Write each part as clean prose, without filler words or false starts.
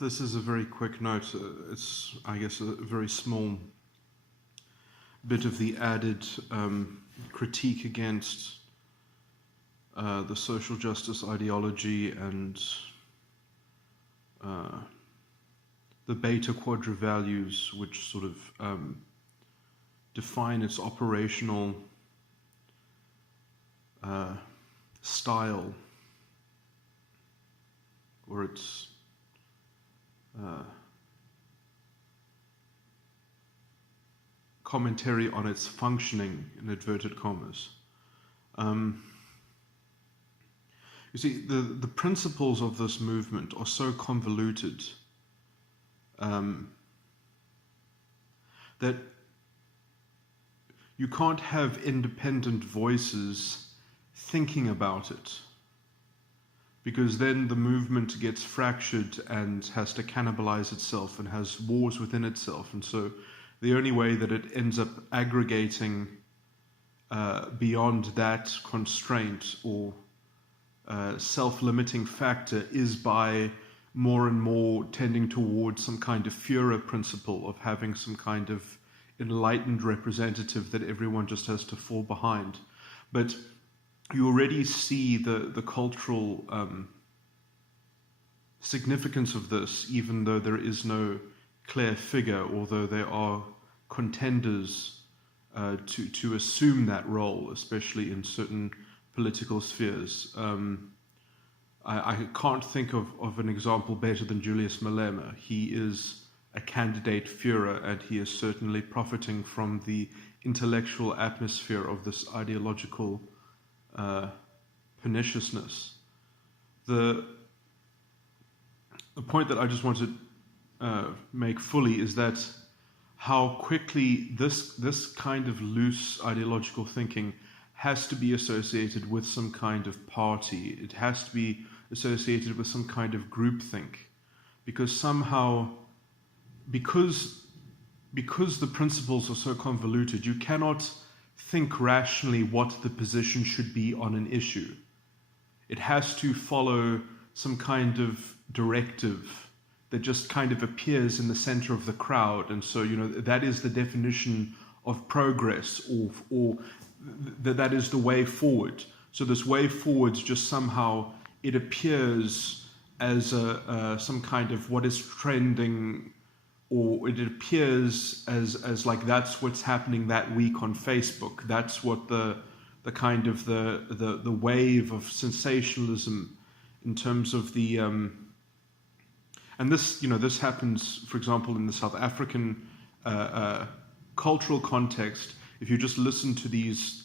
This is a very quick note. It's, I guess, a very small bit of the added critique against the social justice ideology and the beta quadra values, which sort of define its operational style or its commentary on its functioning, in inverted commas. You see, the principles of this movement are so convoluted that you can't have independent voices thinking about it, because then the movement gets fractured and has to cannibalize itself and has wars within itself. And so the only way that it ends up aggregating beyond that constraint or self-limiting factor is by more and more tending towards some kind of Führer principle of having some kind of enlightened representative that everyone just has to fall behind. But you already see the cultural significance of this, even though there is no clear figure, although there are contenders to assume that role, especially in certain political spheres. I can't think of an example better than Julius Malema. He is a candidate Führer, and he is certainly profiting from the intellectual atmosphere of this ideological perniciousness. The point that I just want to make fully is that how quickly this kind of loose ideological thinking has to be associated with some kind of party. It has to be associated with some kind of groupthink, because somehow, because the principles are so convoluted, you cannot think rationally what the position should be on an issue. It has to follow some kind of directive that just kind of appears in the center of the crowd. And so, that is the definition of progress, or that is the way forward. So this way forward, just somehow it appears as some kind of what is trending, or it appears as like that's what's happening that week on Facebook. That's what the kind of the wave of sensationalism in terms of the and this happens, for example, in the South African cultural context. If you just listen to these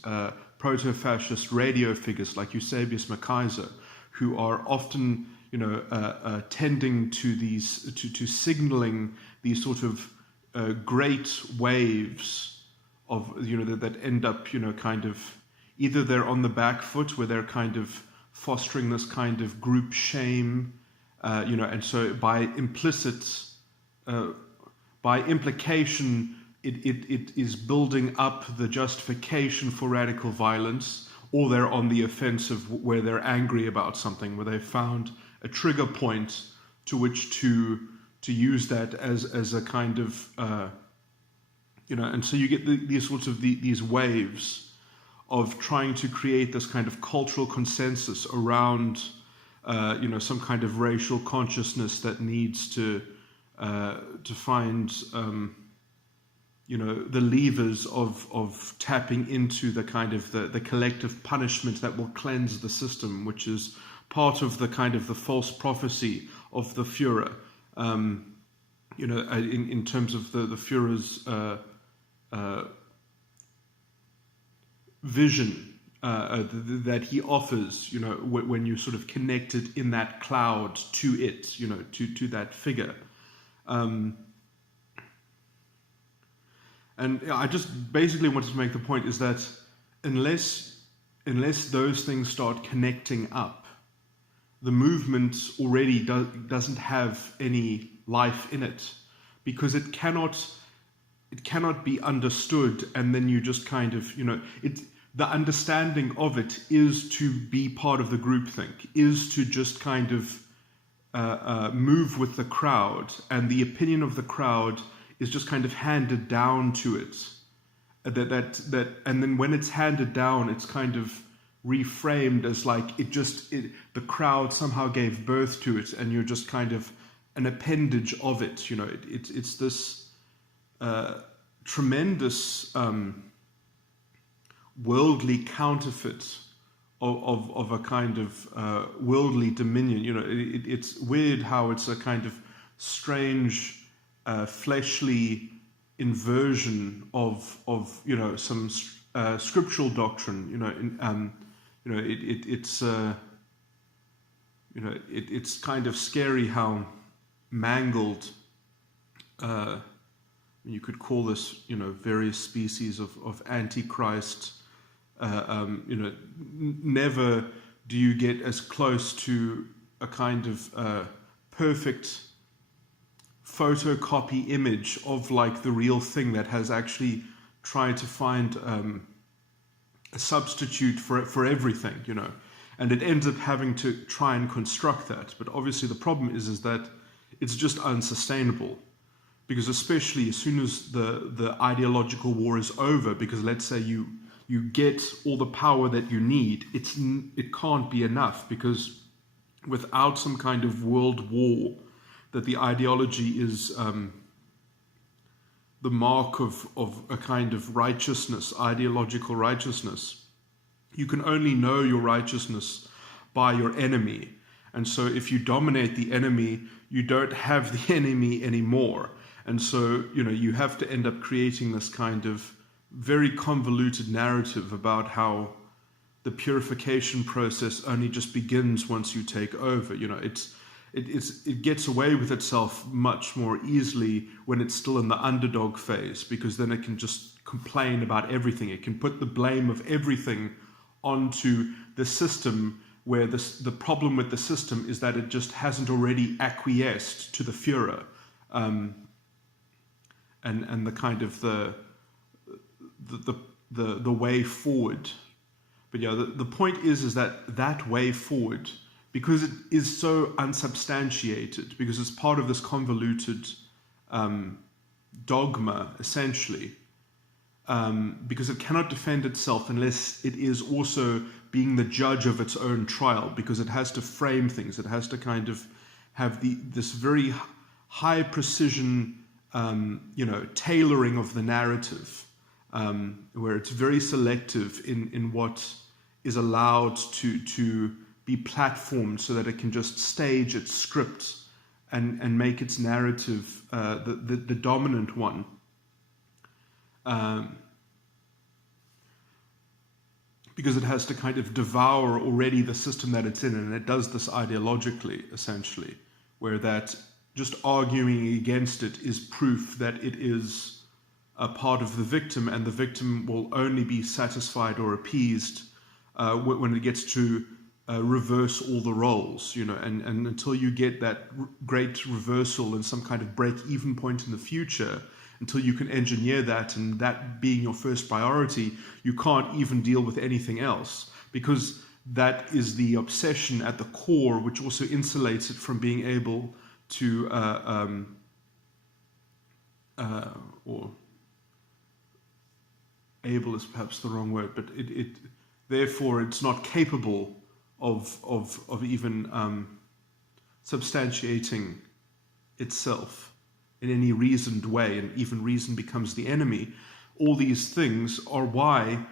proto-fascist radio figures like Eusebius McKaiser, who are often tending to these to signaling these sort of great waves of that end up kind of either they're on the back foot where they're kind of fostering this kind of group shame, and so by implication it is building up the justification for radical violence, or they're on the offensive where they're angry about something, where they found a trigger point to which to use that as a kind of and so you get these sorts of these waves of trying to create this kind of cultural consensus around some kind of racial consciousness that needs to find the levers of tapping into the kind of the collective punishment that will cleanse the system, which is part of the kind of the false prophecy of the Führer, in terms of the Führer's vision that he offers, when you sort of connect it in that cloud to it, to that figure. And I just basically wanted to make the point is that unless those things start connecting up, the movement already doesn't have any life in it, because it cannot be understood and then you just kind of the understanding of it is to be part of the groupthink, is to just kind of move with the crowd, and the opinion of the crowd is just kind of handed down to it. And then when it's handed down, it's kind of reframed as like the crowd somehow gave birth to it, and you're just kind of an appendage of it. It's this tremendous worldly counterfeit of a kind of worldly dominion. It's weird how it's a kind of strange, fleshly inversion of some scriptural doctrine. It's kind of scary how mangled. You could call this, various species of antichrist. Never do you get as close to a kind of perfect photocopy image of like the real thing that has actually tried to find a substitute for everything, and it ends up having to try and construct that. But obviously the problem is that it's just unsustainable, because especially as soon as the ideological war is over, because let's say you get all the power that you need, it can't be enough, because without some kind of world war, that the ideology is the mark of a kind of righteousness, ideological righteousness. You can only know your righteousness by your enemy. And so if you dominate the enemy, you don't have the enemy anymore. And so, you have to end up creating this kind of very convoluted narrative about how the purification process only just begins once you take over. It gets away with itself much more easily when it's still in the underdog phase, because then it can just complain about everything. It can put the blame of everything onto the system, where the problem with the system is that it just hasn't already acquiesced to the Führer, and the kind of the way forward. But the point is that way forward, because it is so unsubstantiated, because it's part of this convoluted dogma, essentially, because it cannot defend itself unless it is also being the judge of its own trial, because it has to frame things. It has to kind of have this very high precision, tailoring of the narrative, where it's very selective in what is allowed to be platformed, so that it can just stage its script and make its narrative the dominant one. Because it has to kind of devour already the system that it's in, and it does this ideologically, essentially, where that just arguing against it is proof that it is a part of the victim, and the victim will only be satisfied or appeased when it gets to reverse all the roles, and until you get that great reversal and some kind of break-even point in the future, until you can engineer that, and that being your first priority, you can't even deal with anything else, because that is the obsession at the core, which also insulates it from being able to, or able is perhaps the wrong word, but therefore it's not capable of even substantiating itself in any reasoned way, and even reason becomes the enemy. All these things are why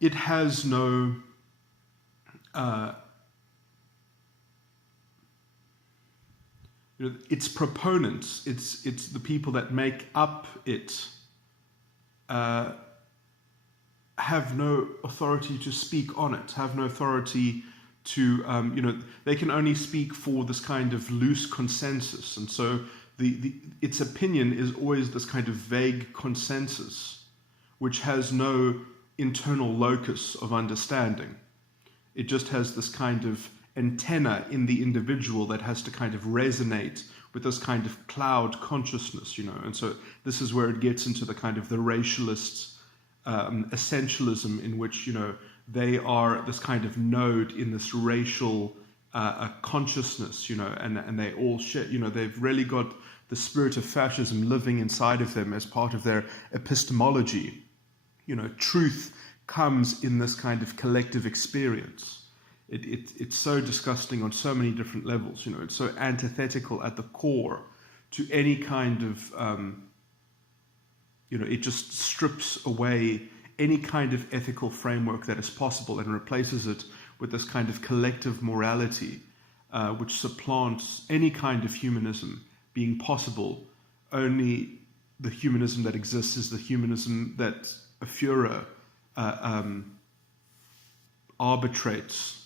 it has no its proponents, it's the people that make up it, have no authority to speak on it, have no authority to, they can only speak for this kind of loose consensus. And so its opinion is always this kind of vague consensus, which has no internal locus of understanding. It just has this kind of antenna in the individual that has to kind of resonate with this kind of cloud consciousness, And so this is where it gets into the kind of the racialist essentialism, in which, they are this kind of node in this racial a consciousness, and they all share, they've really got the spirit of fascism living inside of them as part of their epistemology. Truth comes in this kind of collective experience. It's so disgusting on so many different levels. It's so antithetical at the core to any kind of, it just strips away any kind of ethical framework that is possible and replaces it with this kind of collective morality, which supplants any kind of humanism being possible. Only the humanism that exists is the humanism that a Führer arbitrates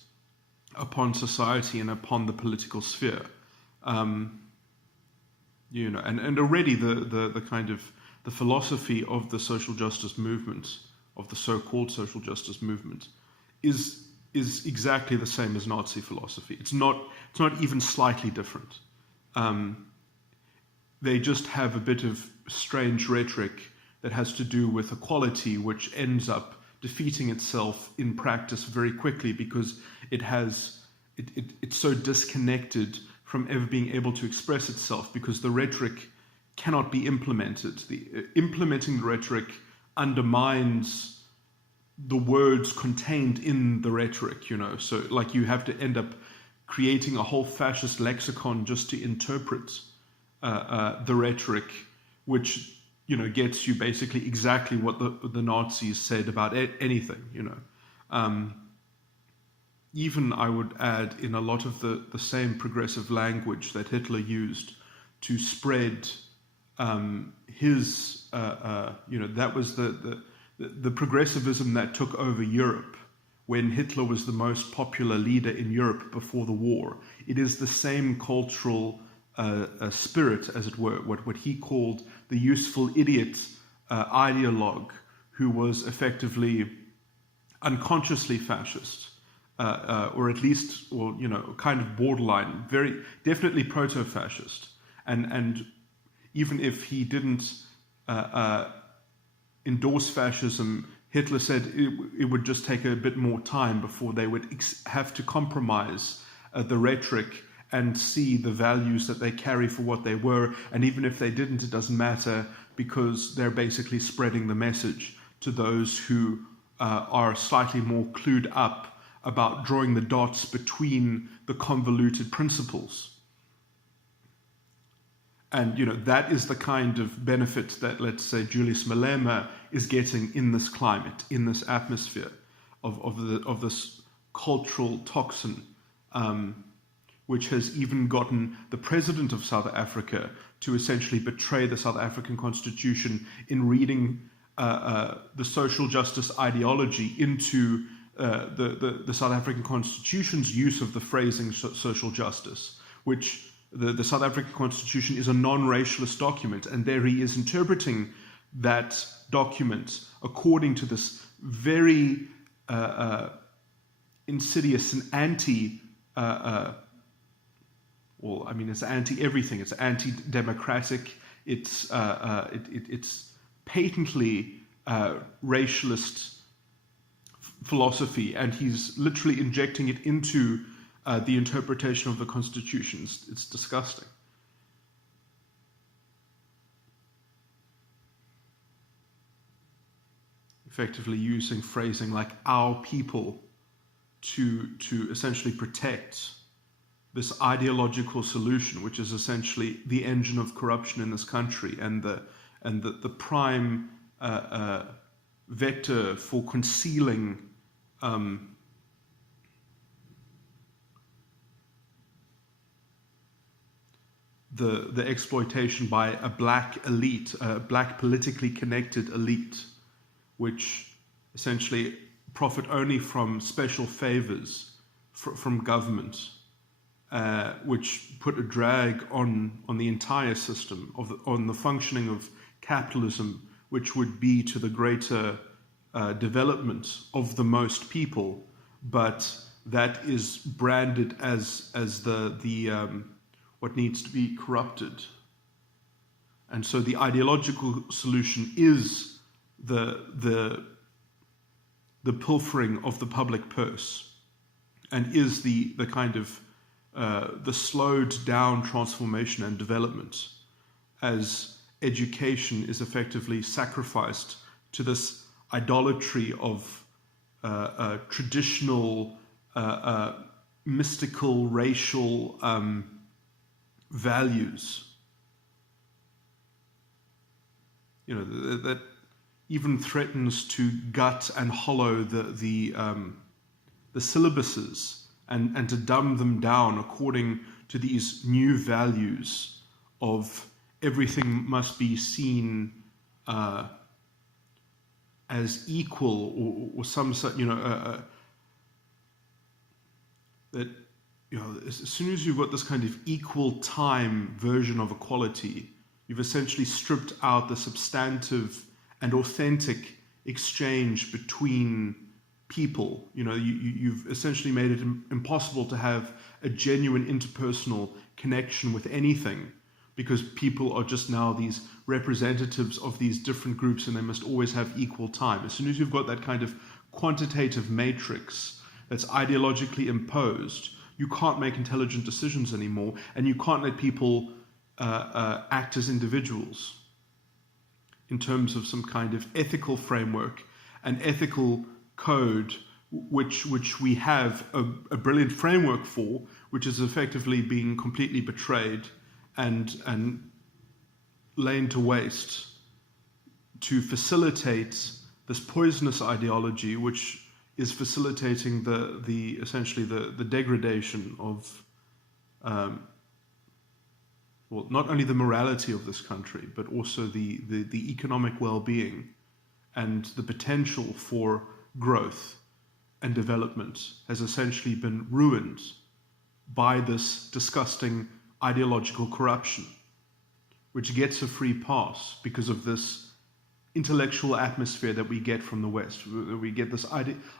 upon society and upon the political sphere. And already the kind of the philosophy of the social justice movement, of the so-called social justice movement, is exactly the same as Nazi philosophy. It's not even slightly different. They just have a bit of strange rhetoric that has to do with equality, which ends up defeating itself in practice very quickly because it's so disconnected from ever being able to express itself, because the rhetoric cannot be implemented. Implementing the rhetoric undermines the words contained in the rhetoric, So like you have to end up creating a whole fascist lexicon just to interpret the rhetoric, which gets you basically exactly what the Nazis said about anything. Even I would add in a lot of the same progressive language that Hitler used to spread his that was the progressivism that took over Europe when Hitler was the most popular leader in Europe before the war. It is the same cultural spirit, as it were, what he called the useful idiot ideologue, who was effectively unconsciously fascist, or at least, kind of borderline, very definitely proto-fascist, and even if he didn't endorse fascism, Hitler said it would just take a bit more time before they would have to compromise the rhetoric and see the values that they carry for what they were. And even if they didn't, it doesn't matter, because they're basically spreading the message to those who are slightly more clued up about drawing the dots between the convoluted principles. And, that is the kind of benefit that, let's say, Julius Malema is getting in this climate, in this atmosphere of this cultural toxin, which has even gotten the president of South Africa to essentially betray the South African constitution in reading the social justice ideology into the South African constitution's use of the phrasing social justice, which the South African Constitution is a non-racialist document, and there he is interpreting that document according to this very insidious and it's anti-everything. It's anti-democratic. It's patently racialist philosophy, and he's literally injecting it into the interpretation of the Constitution. It's disgusting. Effectively using phrasing like "our people" to essentially protect this ideological solution, which is essentially the engine of corruption in this country, and the prime vector for concealing the exploitation by a black elite, a black politically connected elite, which essentially profit only from special favors from government, which put a drag on the entire system, on the functioning of capitalism, which would be to the greater development of the most people, but that is branded as the what needs to be corrupted. And so the ideological solution is the pilfering of the public purse, and is the kind of the slowed down transformation and development, as education is effectively sacrificed to this idolatry of traditional, mystical, racial values. You know, that even threatens to gut and hollow the syllabuses and to dumb them down according to these new values of everything must be seen as equal, or some, you know, that, you know, as soon as you've got this kind of equal time version of equality, you've essentially stripped out the substantive and authentic exchange between people. You know, you've essentially made it impossible to have a genuine interpersonal connection with anything, because people are just now these representatives of these different groups and they must always have equal time. As soon as you've got that kind of quantitative matrix that's ideologically imposed, you can't make intelligent decisions anymore, and you can't let people act as individuals in terms of some kind of ethical framework and ethical code, which we have a brilliant framework for, which is effectively being completely betrayed and laid to waste to facilitate this poisonous ideology, which is facilitating the essentially the degradation of well, not only the morality of this country, but also the economic well-being and the potential for growth and development has essentially been ruined by this disgusting ideological corruption, which gets a free pass because of this intellectual atmosphere that we get from the West. We get this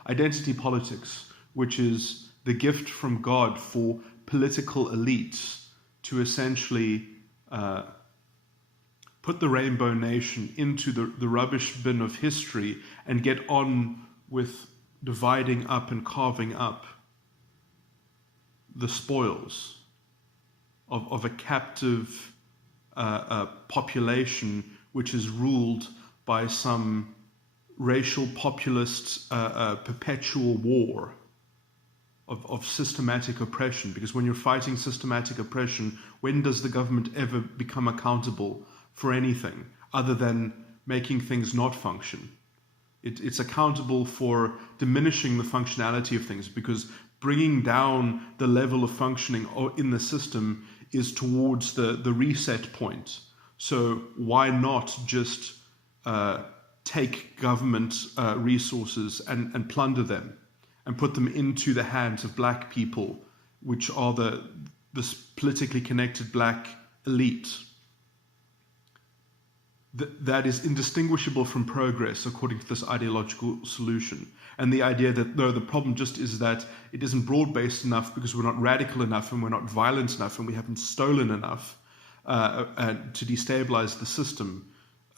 identity politics, which is the gift from God for political elites to essentially put the Rainbow Nation into the rubbish bin of history and get on with dividing up and carving up the spoils of a captive population which is ruled by some racial populist perpetual war of systematic oppression. Because when you're fighting systematic oppression, when does the government ever become accountable for anything other than making things not function? It's accountable for diminishing the functionality of things, because bringing down the level of functioning in the system is towards the reset point. So why not just take government resources and plunder them and put them into the hands of black people, which are this politically connected black elite that is indistinguishable from progress according to this ideological solution. And the idea that, no, the problem just is that it isn't broad-based enough because we're not radical enough and we're not violent enough and we haven't stolen enough to destabilize the system.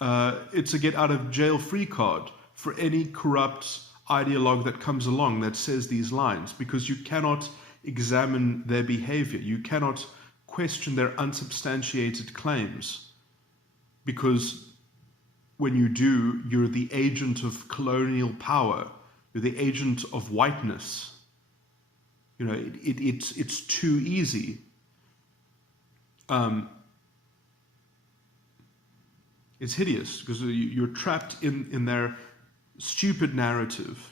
It's a get-out-of-jail-free card for any corrupt ideologue that comes along that says these lines, because you cannot examine their behavior. You cannot question their unsubstantiated claims, because when you do, you're the agent of colonial power. You're the agent of whiteness. You know, it's too easy. It's hideous because you're trapped in their stupid narrative.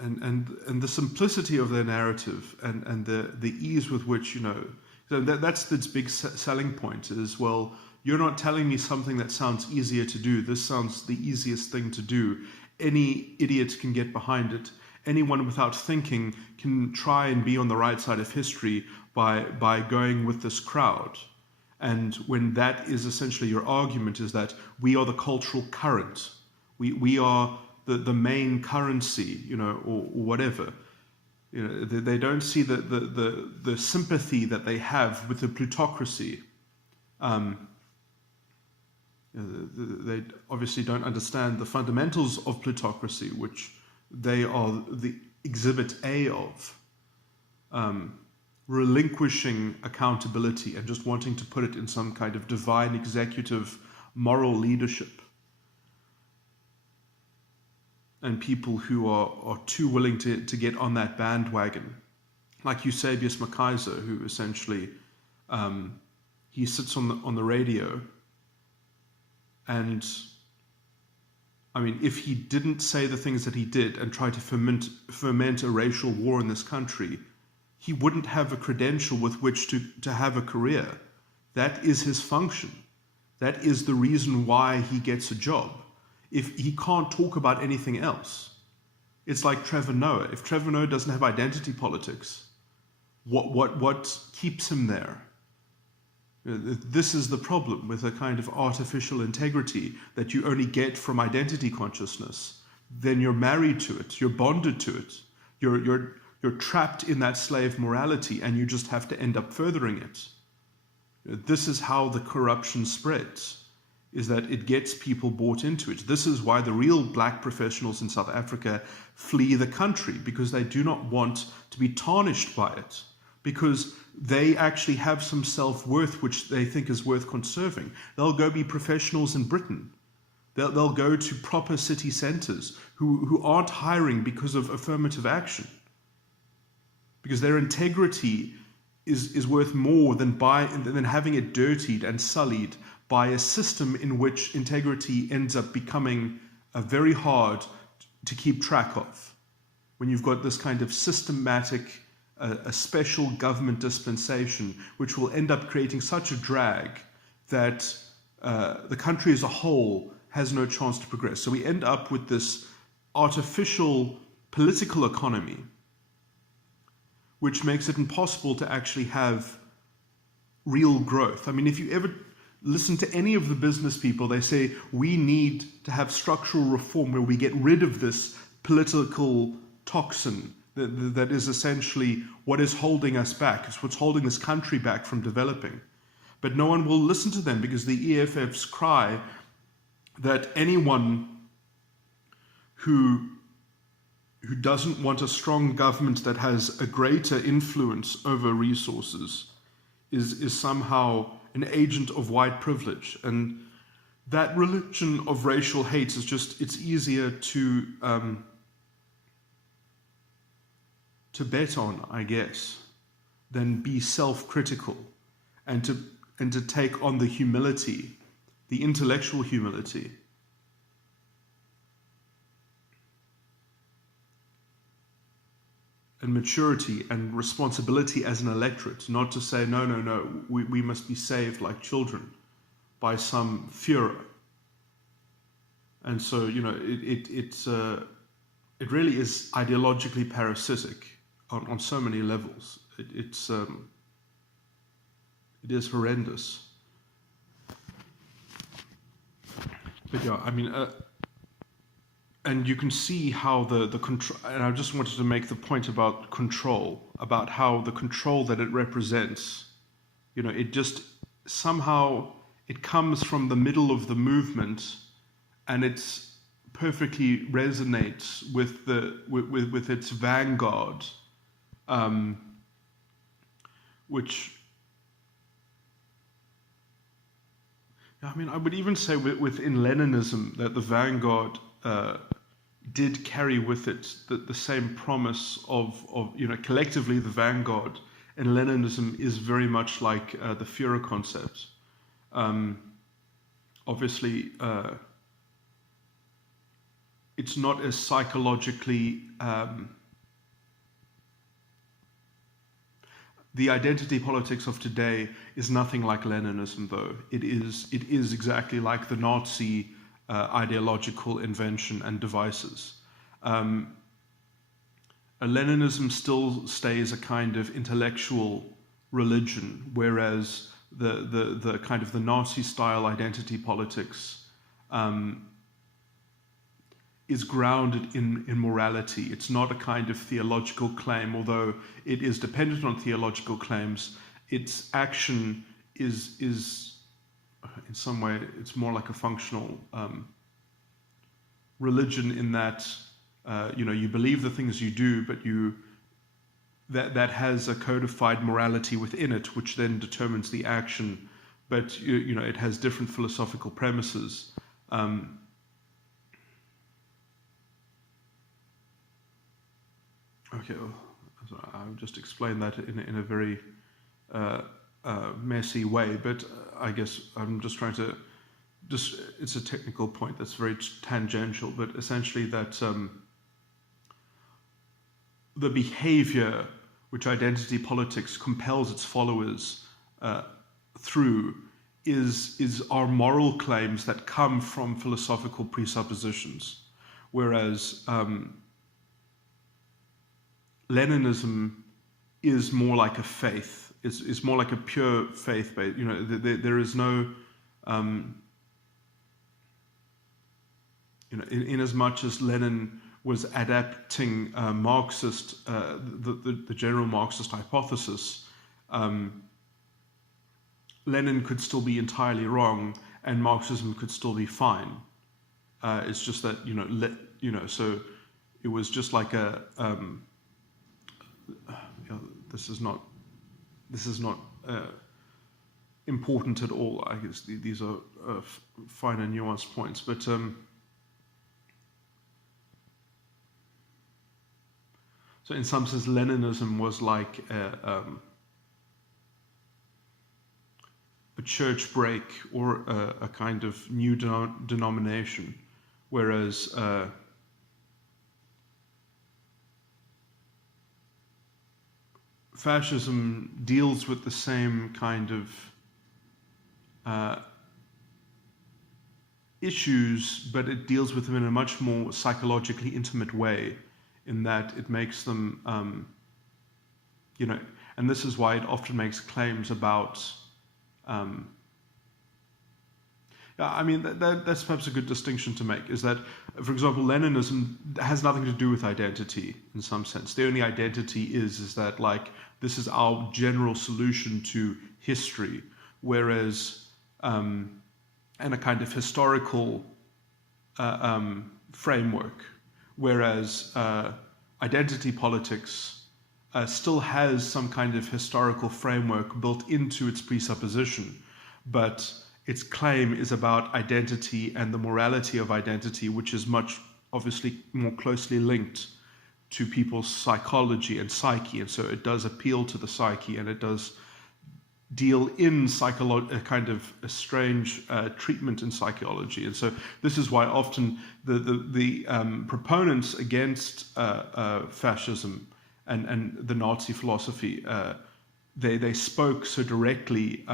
And the simplicity of their narrative and the ease with which, you know, so that's its big selling point is, well, you're not telling me something that sounds easier to do. This sounds the easiest thing to do. Any idiot can get behind it. Anyone without thinking can try and be on the right side of history by going with this crowd. And when that is essentially your argument, is that we are the cultural current. We are the main currency, you know, or whatever. You know, they don't see the sympathy that they have with the plutocracy. They obviously don't understand the fundamentals of plutocracy, which they are the exhibit A of, relinquishing accountability and just wanting to put it in some kind of divine executive moral leadership. And people who are too willing to get on that bandwagon, like Eusebius McKaiser, who essentially he sits on the radio, and I mean, if he didn't say the things that he did and try to foment a racial war in this country, he wouldn't have a credential with which to have a career. That is his function. That is the reason why he gets a job. If he can't talk about anything else, it's like Trevor Noah. If Trevor Noah doesn't have identity politics, what keeps him there? This is the problem with a kind of artificial integrity that you only get from identity consciousness. Then you're married to it, you're bonded to it, you're trapped in that slave morality, and you just have to end up furthering it. This is how the corruption spreads, is that it gets people bought into it. This is why the real black professionals in South Africa flee the country, because they do not want to be tarnished by it, because they actually have some self-worth which they think is worth conserving. They'll go be professionals in Britain. They'll go to proper city centres who aren't hiring because of affirmative action, because their integrity is worth more than having it dirtied and sullied by a system in which integrity ends up becoming very hard to keep track of. When you've got this kind of systematic, a special government dispensation, which will end up creating such a drag that the country as a whole has no chance to progress. So we end up with this artificial political economy, which makes it impossible to actually have real growth. I mean, if you ever listen to any of the business people, they say we need to have structural reform where we get rid of this political toxin that is essentially what is holding us back. It's what's holding this country back from developing. But no one will listen to them, because the EFFs cry that anyone who doesn't want a strong government that has a greater influence over resources is somehow an agent of white privilege. And that religion of racial hate is just, it's easier to bet on, I guess, than be self-critical and to take on the humility, the intellectual humility. And maturity and responsibility as an electorate, not to say, no, we must be saved like children by some Führer. And so, it really is ideologically parasitic on so many levels. It is horrendous. But yeah, I mean, and you can see how the control, and I just wanted to make the point about control, about how the control that it represents, it just somehow, it comes from the middle of the movement, and it's perfectly resonates with its vanguard, which, I mean, I would even say within Leninism that the vanguard did carry with it the same promise of collectively the vanguard in Leninism is very much like the Führer concept. Obviously, it's not as psychologically the identity politics of today is nothing like Leninism, though. It is exactly like the Nazi ideological invention and devices. Leninism still stays a kind of intellectual religion, whereas the kind of the Nazi style identity politics is grounded in morality. It's not a kind of theological claim, although it is dependent on theological claims. Its action is in some way, it's more like a functional religion in that, you believe the things you do, but that has a codified morality within it, which then determines the action. But it has different philosophical premises. Okay, well, I'll just explain that in a very messy way, but I guess I'm just trying to it's a technical point that's very tangential, but essentially that the behavior which identity politics compels its followers through is our moral claims that come from philosophical presuppositions, whereas Leninism is more like a faith. It's more like a pure faith based. There is no, in as much as Lenin was adapting Marxist, the general Marxist hypothesis, Lenin could still be entirely wrong, and Marxism could still be fine. It's just that so it was just like a. This is not important at all. I guess these are finer, nuanced points, but so in some sense, Leninism was like a church break or a kind of new denomination, whereas fascism deals with the same kind of issues, but it deals with them in a much more psychologically intimate way, in that it makes them, and this is why it often makes claims about, that's perhaps a good distinction to make, is that, for example, Leninism has nothing to do with identity in some sense. The only identity is that, like, this is our general solution to history, whereas, and a kind of historical framework, whereas identity politics still has some kind of historical framework built into its presupposition, but its claim is about identity and the morality of identity, which is much, obviously, more closely linked to people's psychology and psyche, and so it does appeal to the psyche, and it does deal in a kind of a strange treatment in psychology. And so this is why often the proponents against fascism and the Nazi philosophy, they spoke so directly.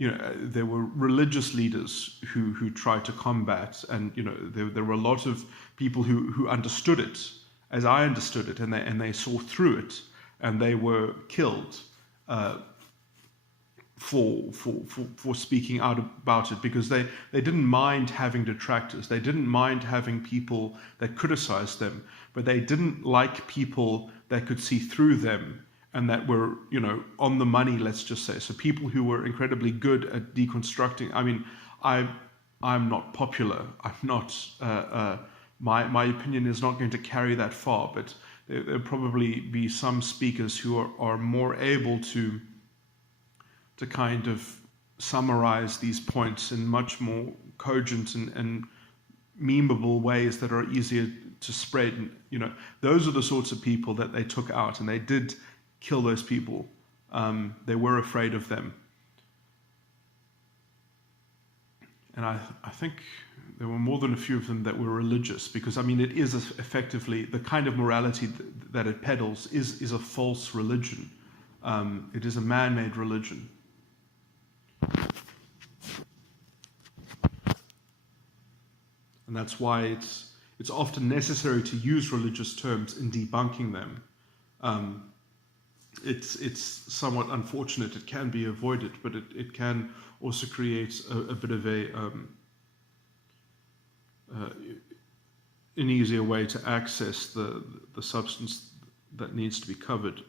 There were religious leaders who tried to combat, and there were a lot of people who understood it as I understood it, and they saw through it, and they were killed for speaking out about it, because they didn't mind having detractors, they didn't mind having people that criticized them, but they didn't like people that could see through them and that were, on the money, let's just say. So people who were incredibly good at deconstructing. I mean, I'm not popular. I'm not. My opinion is not going to carry that far. But there'll probably be some speakers who are more able to kind of summarize these points in much more cogent and memeable ways that are easier to spread. Those are the sorts of people that they took out, and they did kill those people. They were afraid of them. And I think there were more than a few of them that were religious, because, it is effectively the kind of morality that it peddles is a false religion. It is a man-made religion. And that's why it's often necessary to use religious terms in debunking them. It's somewhat unfortunate. It can be avoided, but it can also create a bit of an easier way to access the substance that needs to be covered.